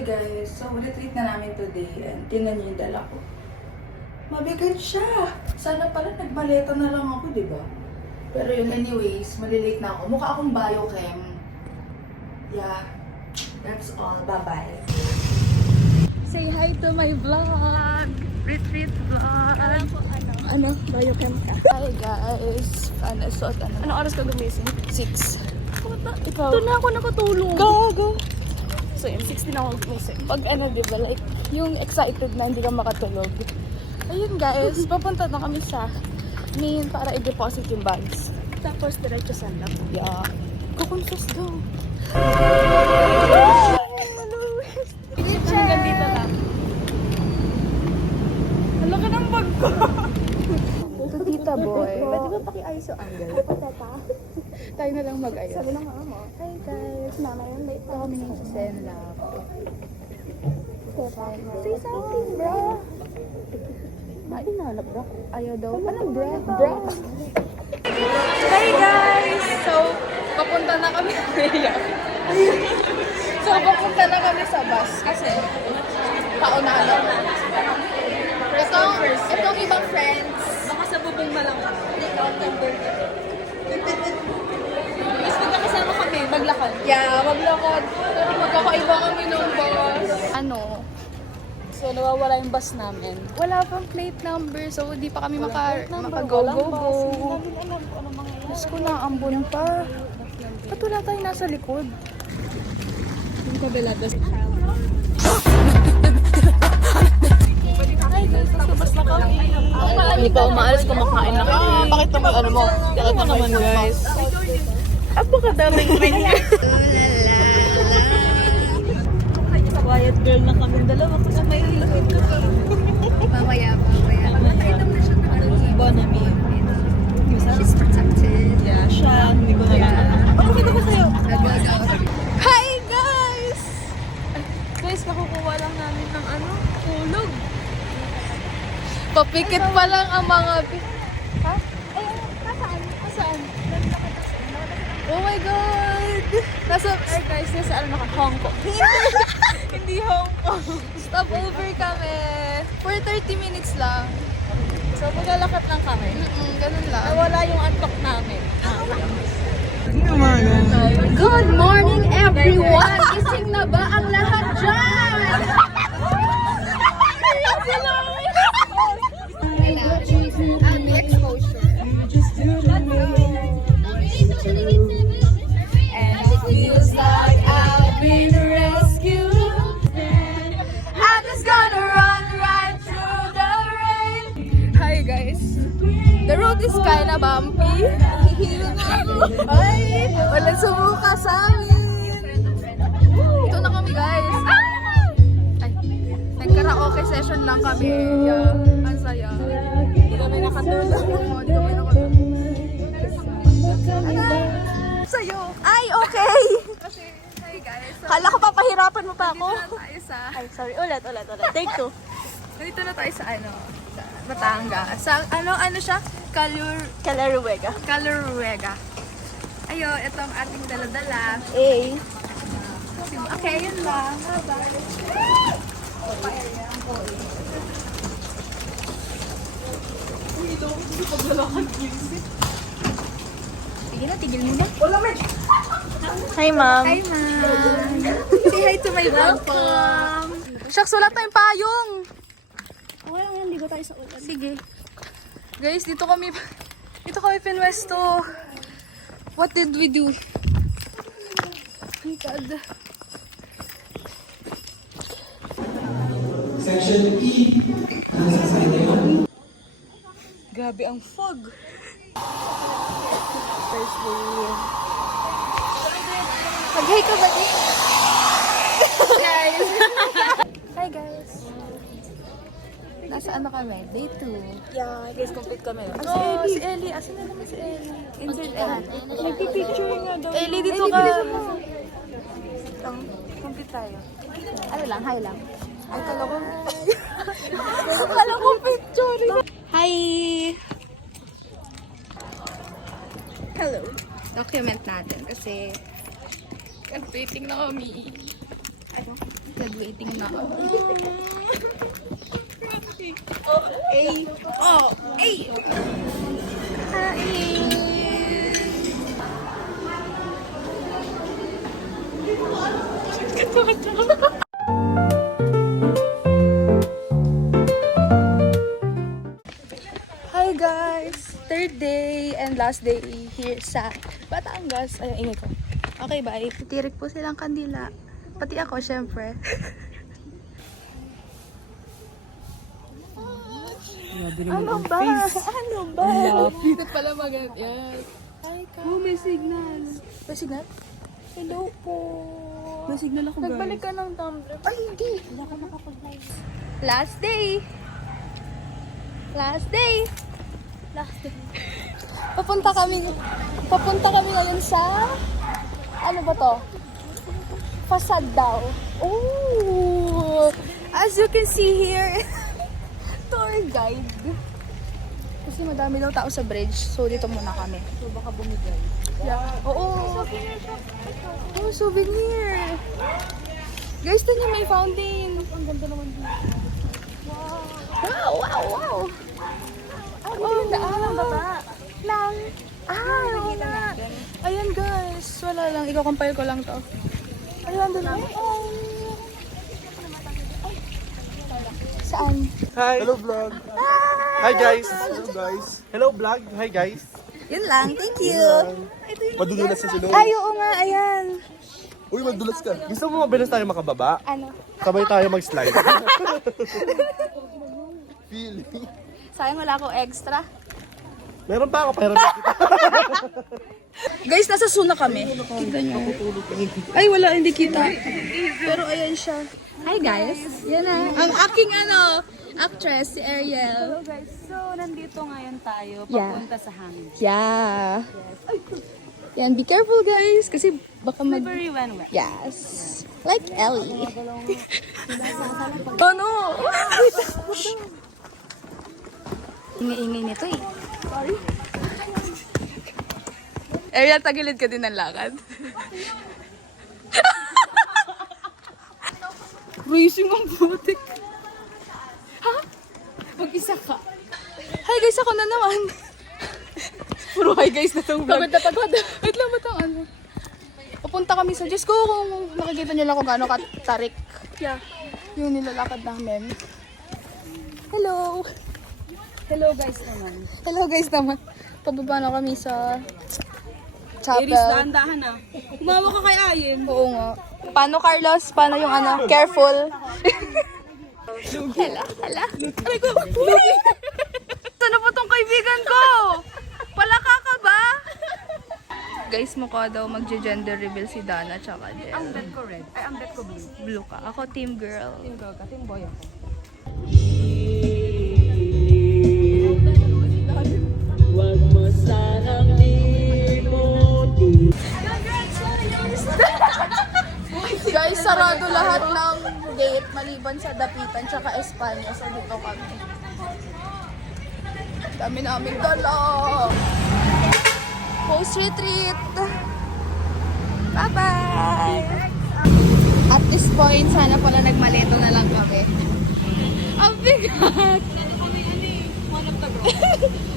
Hi guys, so retreat na namin today and tingnan niyo yung dala ko. Mabigat siya! Sana pala nagmaleta na lang ako, di ba? Pero yun, anyways, malilate na ako. Mukha akong biochem. Yeah, that's all. Bye-bye. Say hi to my vlog! Retreat vlog! Ano? Biochem ka? Hi guys! Anong oras ka gumising? 6. Ikaw? Doon na ako nakatulog. Go! So yun, 16 ako gumising. Pag diba, like, yung excited na hindi ka makatulog. Ayun guys, papunta na kami sa main para i-deposit yung bags. Tapos diretso sandap. Yeah. Kukuntos daw. Hanggang dito lang. Hala ka ng bag ko. Ito tita boy. Pwede ba pakiayos yung angle? Tayo na lang mag-ayos. Sabi ng mama mo, hey guys, mama yung late pa kami ng Senla. Say something, bro. Ay, inalap bro. Ayaw daw. Anong bro? Bro. Hi guys! So, papunta na kami. So, papunta na kami sa bus kasi paunahan na. Itong ibang friends. Baka sa bubong na lang kami. Mas magkakasama kami, maglakad. Yeah, maglakad. Pero magkakaiba kami ng bus. So, nawawala yung bus namin. Wala pang plate number, so hindi pa kami Maka-go-go-go. maka-go-go-go. Hindi namin alam kung ano mangyayari. Diyos ko na, ambon pa. Ba't wala tayong nasa likod? Yung kabila, tas Hindi pa umaalis, kumakain na kami. Pakita mo ano mo. Pakita naman guys. Apakadaming ring. quiet girl na kami dalawa kasi may hilangin ka pa. Mamaya. Nakainom na siya ng ano. Bonami. She's protected. Yeah, siya. Hindi ko na lang. Pakita ko sa'yo. Hi guys! Guys, nakukuha lang namin ng ano, tulog. Papikit pa lang ang mga Ha? Ay, nasaan? Oh my God! Nasa Ay guys, nasa ano ka? Hong Kong. Hindi Hong Kong. Stop over kami. For 30 minutes lang. So, maglalakad lang kami. Ganun lang. Nawala yung antok namin. Good morning everyone! Gising na ba ang lahat dyan? The exposure. And it feels like I've been rescued. I'm just gonna run right through the rain. Hi guys. The road is kinda bumpy. Ay, walang sumuka sa amin. Ito na kami guys. Ay, nagkaraoke session lang kami. Yeah, ang saya. Hindi kami nakatulog. Hindi kami nakatulog. Ano? Sa'yo. Ay, okay. Kasi, hi guys. So, Kala ko papahirapan mo pa ako. dito na tayo sa... Ay, sorry. Ulit. Take two. Nandito na tayo sa ano, sa Batangas. Sa ano siya? Calaruega. Calaruega. Ayo, ito ang ating dala-dala. A. Okay, yun lang. Bye-bye. Sige na, tigil mo na. Hi, ma'am. Hi, ma'am. Say hi to my vlog po. Shucks, wala tayong payong. Okay lang yan. Ligo tayo sa ulan. Sige. Guys, dito kami pinwesto. What did we do? God. Section E. Grabe ang fog. Mag-hi ka ba din? Guys. Hi guys. Nasa ano kami? Day 2. Yeah, guys, complete kami. Oh, si Ellie. Asan na naman si Ellie? Insert Ellie. Nagpipicture nga daw. Ellie, dito ka. Complete tayo. Ano lang, hi lang. Ay, kala ko picture. Hi! Hello. Document natin kasi Waiting na kami. Nag-waiting na ako. Ay! Oh! Ay! Hi guys! Third day and last day here sa Batangas. Ay, ingay ko. Okay, bye. Titirik po silang kandila. Pati ako, syempre. Ano ba? Ano ba? Dito pala maganda. Yes. Hi, ka. Oh, may signal. May signal? Hello po. May signal ako, guys. Nagbalik ka ng tumbler. Ay, hindi. Wala ka nakapag-live. Last day. Last day. Last day. Papunta kami ngayon sa, ano ba to? Fasad daw. Oh! As you can see here, tour guide. Kasi madami daw tao sa bridge, so dito muna kami. So, baka bumigay. Yeah. Oo. Oh, souvenir. Guys, ito niya may fountain. Ang ganda naman dito. Wow, wow, wow. Oh, daan baba. Lang. Oo nga. Ayan guys. Wala lang. Iko-compile ko lang to. Ayan, doon lang. Saan? Hi. Hello vlog. Hi guys. Hello guys. Hello vlog. Hi guys. Yun lang. Thank you. Madudulas sa silong. Ay, oo nga. Ayan. Uy, madulas ka. Gusto mo mabilis tayo makababa? Ano? Sabay tayo mag-slide. Feeling. Sayang wala akong extra. Meron pa ako, pero kita. Guys, nasa Suna kami. Kita nyo. Ay, wala, hindi kita. Pero ayan siya. Hi guys. Yan na. Ang aking actress, si Ariel. Hello, guys. So, nandito ngayon tayo. Yeah. Papunta sa hangin. Yeah. Yan, be careful guys. Kasi baka Slippery when wet. Yes. Like Ellie. Oh no! Ingay-ingay nito eh. Sorry. Ariel, tagilid ka din ng lakad. Racing ang butik. Ha? Mag-isa ka. Hi guys, ako na naman. Puro hi guys na itong vlog. Pagod na pagod. Wait lang, ba't ang ano? Pupunta kami sa Diyos ko kung nakikita niyo lang kung gaano katarik. Yeah. Yung nilalakad namin. Hello. Hello, guys naman. Hello guys naman. Pababa na kami sa chapel. Iris, dahan-dahan na. Umawa ka kay Ayin. Oo nga. Paano Carlos? Paano yung ano? Careful. Hala, hala. Aray ko, lugi. Sana po tong kaibigan ko? Palaka ka ba? Guys, mukha daw magje-gender reveal si Dana tsaka Jel. Ang bet ko red. Ay, ang bet ko blue. Blue ka. Ako team girl. Team girl ka, team boy ako. Guys, sarado lahat ng gate maliban sa Dapitan tsaka Espanya. So dito kami. Dami naming dala. Post retreat. Bye-bye. At this point, sana pala nagmaleto na lang kami. Ang bigat. One of the girls.